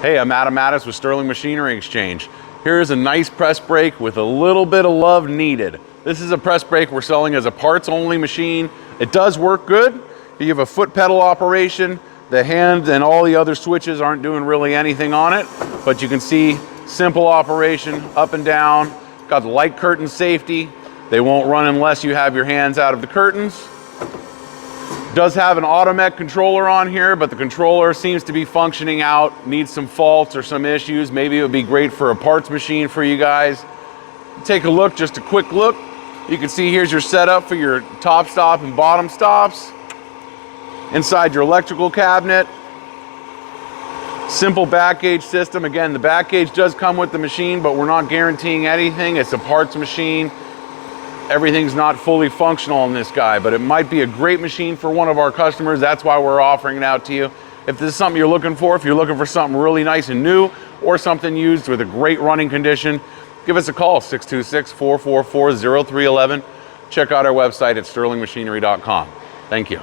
Hey, I'm Adam Mattis with Sterling Machinery Exchange. Here's a nice press brake with a little bit of love needed. This is a press brake we're selling as a parts only machine. It does work good. You have a foot pedal operation. The hand and all the other switches aren't doing really anything on it, but you can see simple operation, up and down. Got the light curtain safety. They won't run unless you have your hands out of the curtains. Does have an Automec controller on here, but the controller seems to be functioning out, needs some faults or some issues. Maybe it would be great for a parts machine for you guys. Take a look, just a quick look. You can see here's your setup for your top stop and bottom stops. Inside your electrical cabinet. Simple back gauge system. Again, the back gauge does come with the machine, but we're not guaranteeing anything. It's a parts machine. Everything's not fully functional on this guy, but it might be a great machine for one of our customers. That's why we're offering it out to you. If this is something you're looking for, if you're looking for something really nice and new, or something used with a great running condition, give us a call, 626-444-0311. Check out our website at sterlingmachinery.com. Thank you.